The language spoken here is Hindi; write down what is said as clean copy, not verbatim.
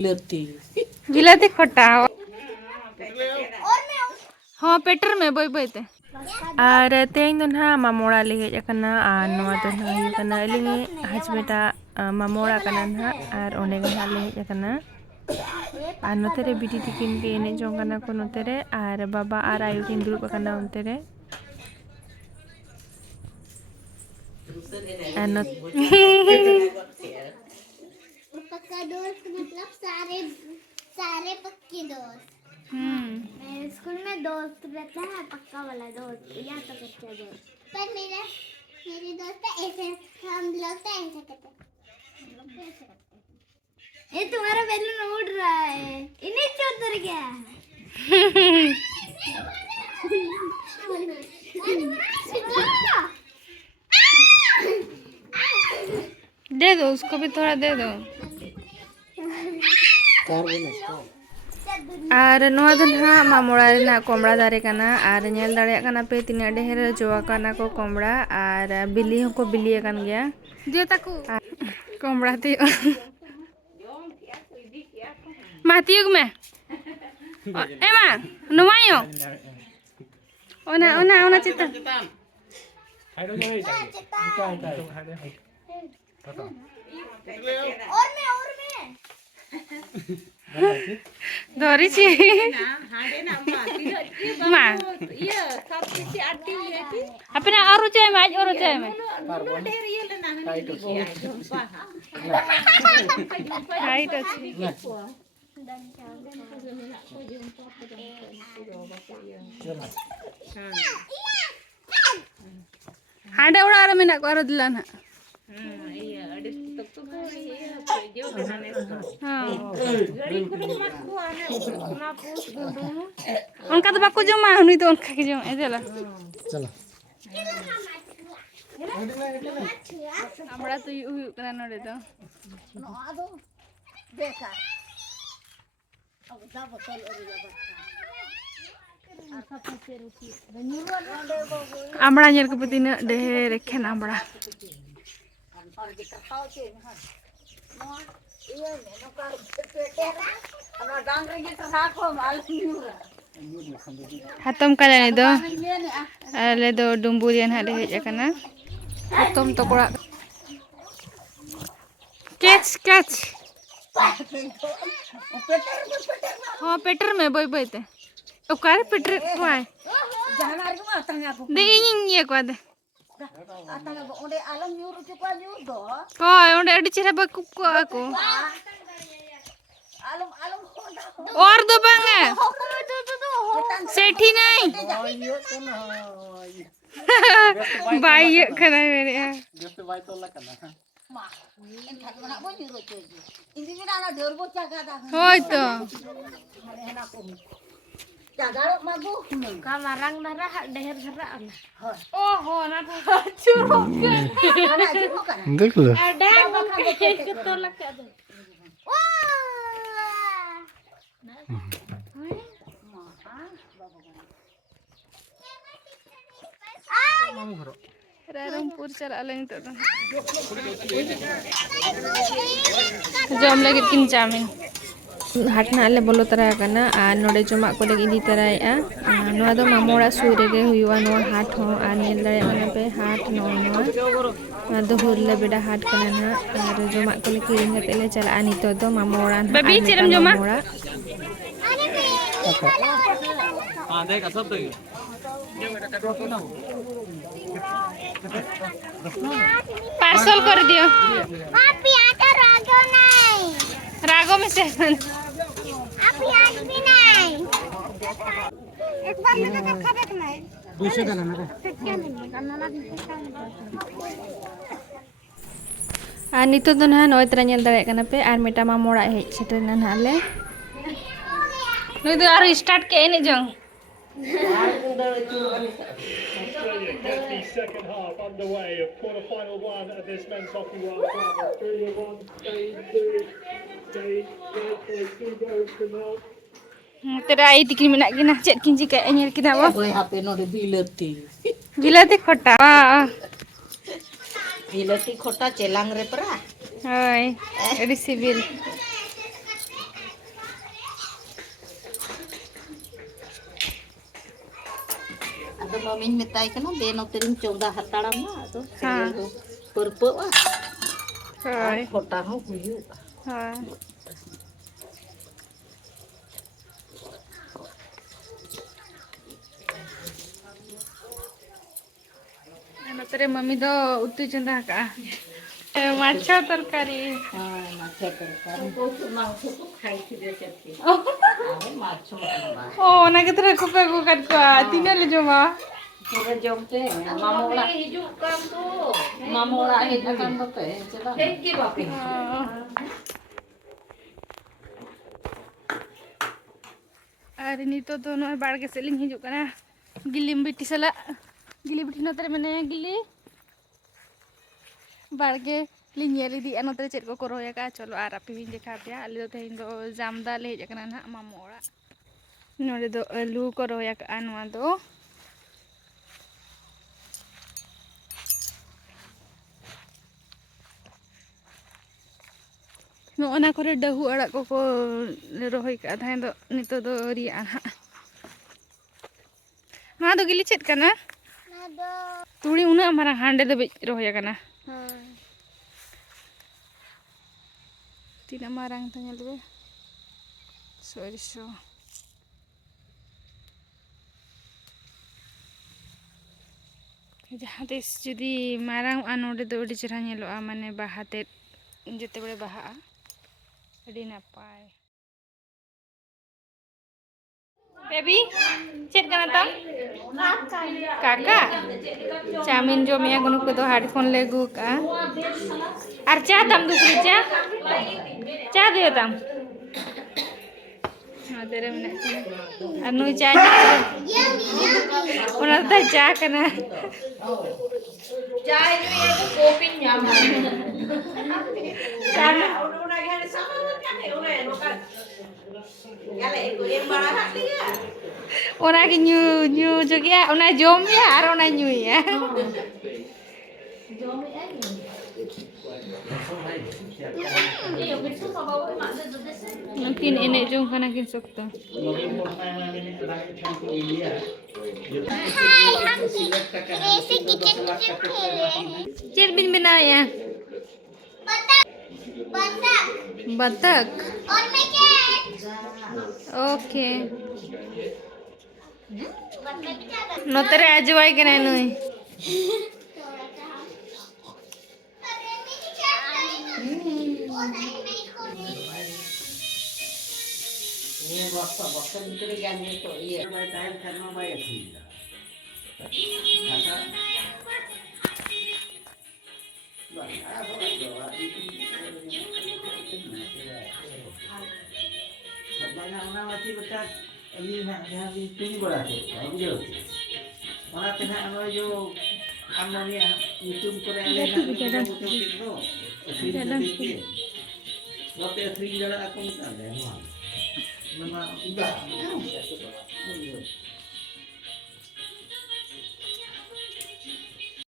बिलाती खट्टा हाँ पेटर में बई बईते और तेज ना मामोड़ा ले हेज अकना और नवा तो ना हुई कना अलिंगे हस्बेटा मामोड़ा कना ना और ओंडे गना ले हेज अकना और नोतेरे बिटी तिकिन के एने जों कना को नोतेरे और बाबा और आयु किन दुरुब अकना ओंतेरे पक्का दोस्त मतलब सारे सारे पक्के दोस्त। मेरे स्कूल में दोस्त रहता है पक्का वाला दोस्त या तो कच्चा दोस्त। पर मेरे दोस्त ऐसे हम लोग तो ऐसे करते ये तुम्हारा बैलून उड़ रहा है इन्हें क्यों उतर गया दे दो उसको भी थोड़ा दे दो और नोआ दो ना मामोड़ा ना कोमड़ा दारे कना और नेल दाड़े कना पे तीना ढेर जोआ कना को कोमड़ा और बिल्ली को बिल्ली कन गया दियो ताकू कोमड़ा ती मातियुग में एमा नुमायो ओना चिता और मैं धरी छी मा अपना और चाय में आज और चाय में हाइट अच्छी हांडे उड़ा आरो मेना को आरो दिला ना उनका तो बाको जमा हुनी तो उनका के जमा चला चलो हमरा तो यू करा नडे तो देखा अब जा बकल और जा आमड़ा नेल के पतिना ढेर खेन आमड़ा हातम कले दो अले दो डुम्बुरियन हाले हेज अकना हातम तो कोड़ा कैच कैच हाँ पेटर में बई बईते ओकार पेटर कोय दे इन ये को दे कोय ओंडे अडी चेहरा बकुप को आको और दो बांगे सेठी नहीं बाई ये खना मेरे होय तो kamarang darah deher darah oh na curug देख लो ada ketolak ada रामपुर चला लें तो जम लगे किन चामिन हाट ना ले बोलो तरह करना आ नोडे जमा को लगे इदी तरह आ नोआ दो मामोड़ा सुरे के हुआ नोआ हाट हो आ नेल दरे मने पे हाट नोआ दो हुरले बेडा हाट करना ना और जमा को ले किरिंग कते ले चला आनी तो दो मामोड़ा बेबी चिरम जमा हां देख सब तो पार्सल कर दियो आप यहाँ का रागो नहीं रागो में से आप यहाँ भी नहीं एक बार लेके खा देखना है दूसरे का ना क्या नहीं करना ना आ नितो तो ना नोय तरह नेल दाड़े कना पे आर मेटा मामोड़ा हे सेटर ना नाले नोय तो आरो स्टार्ट के एने जंग Australia get the second half underway of quarter-final one of this men's hockey World Cup. 3-1, they two goals to nil. तेरा आई तिकिन मिना किना चेत किन चिका एnyel kita bo Boy hape no de bilati. bilati khota Bilati khota celang re pra. hoy edi sibil Ada mami metai kana de noterin chonda hatarama ado हाँ sengel do perpewa हाँ kota ho kuyu हाँ नतरे मम्मी दो उतु चंदा का माछा तरकारी ha macho terkari mangso to khai khide chepki ame macho ba ओ ना के तरह कुपे को कट को तीन ले जो मा pura jom te mamola hiju kam to mamola hiju kam bape chela hekki bape अरे नी तो दोनों बाढ़ के सेलिंग हिजू कना गिल्ली बिटी सला गिल्ली बिटी नतरे मने गिल्ली बाढ़ के लिनियल दी नतरे चेक को रोया का चलो आर आपे भी देखा पे आले तो तेन दो जामदा ले हेज कना ना मामो ओड़ा नोडे दो आलू को रोया का नवा दो नोना करे डहु अड़ा को रोहई का थाए दो नितो दो रिया हा हाँ दो गिली चेक कना Nado. तुड़ी उना हमारा हांडे दे रोहया कना तीना मारांग तanya lebe सरिसो जहाँ तीस जुदी मारांग नोडे दो अड़ी चेहरा नेलोआ माने बाहाते जते बड़े बाहा अड़ी नापाय बेबी चेक कना तम काका चाउमीन जो मिया गुनु को दो हेडफोन ले गु का आर चा तम दुकरी चा दियो तम हाँ तेरे में अनु चा ओना त चा कना chai ni aku kopi nyaman चा udah gani sama kan udah yale aku yang bara hati ya ओना के न्यू न्यू जो गया ओना जोम या आर ओना न्यू या jomi ani mungkin ini jom kana kin sokto Hai, हम ऐसे किचन किचन खेल रहे हैं। चेर बिन बनाया बतख, बतख बतख और मैं कैट। ओके बतख क्या करता है? नोतरे आजवाई कना नुई अरे मेरी कैट नहीं वो नहीं खोल ini bosan itu gani to iya